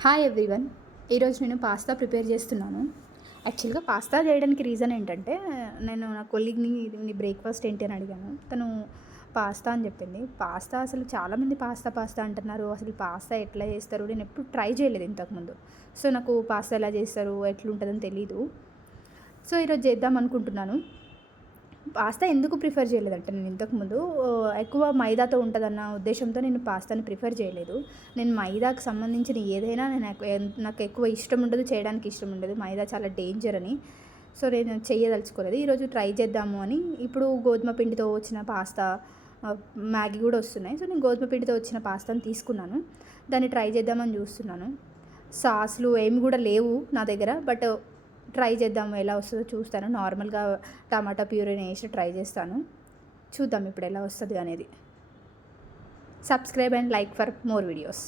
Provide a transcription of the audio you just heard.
Hi everyone. ఈరోజు నేను pasta prepare చేస్తున్నాను. యాక్చువల్గా పాస్తా చేయడానికి రీజన్ ఏంటంటే, నేను నా కొలీగ్ని నీ బ్రేక్ఫాస్ట్ ఏంటి అని అడిగాను. తను పాస్తా అని చెప్పింది. పాస్తా అసలు చాలామంది పాస్తా పాస్తా అంటున్నారు. అసలు పాస్తా ఎట్లా చేస్తారు, నేను ఎప్పుడు ట్రై చేయలేదు ఇంతకుముందు. సో నాకు పాస్తా ఎలా చేస్తారు, ఎట్లుంటుందని తెలీదు. సో ఈరోజు చేద్దాం అనుకుంటున్నాను. పాస్తా ఎందుకు ప్రిఫర్ చేయలేదంటే, నేను ఇంతకుముందు ఎక్కువ మైదాతో ఉంటుందన్న ఉద్దేశంతో నేను పాస్తాని ప్రిఫర్ చేయలేదు. నేను మైదాకు సంబంధించిన ఏదైనా నాకు ఎక్కువ ఇష్టం ఉండదు, చేయడానికి ఇష్టం ఉండదు. మైదా చాలా డేంజర్ అని. సో నేను చేయదలుచుకోలేదు. ఈరోజు ట్రై చేద్దాము అని. ఇప్పుడు గోధుమ పిండితో వచ్చిన పాస్తా, మ్యాగీ కూడా వస్తున్నాయి. సో నేను గోధుమ పిండితో వచ్చిన పాస్తాని తీసుకున్నాను. దాన్ని ట్రై చేద్దామని చూస్తున్నాను. సాస్లు ఏమి కూడా లేవు నా దగ్గర. బట్ ట్రై చేద్దాము, ఎలా వస్తుందో చూస్తాను. నార్మల్గా టమాటా ప్యూరీని వేసి ట్రై చేస్తాను. చూద్దాం ఇప్పుడు ఎలా వస్తుంది అనేది. Subscribe and like for more videos.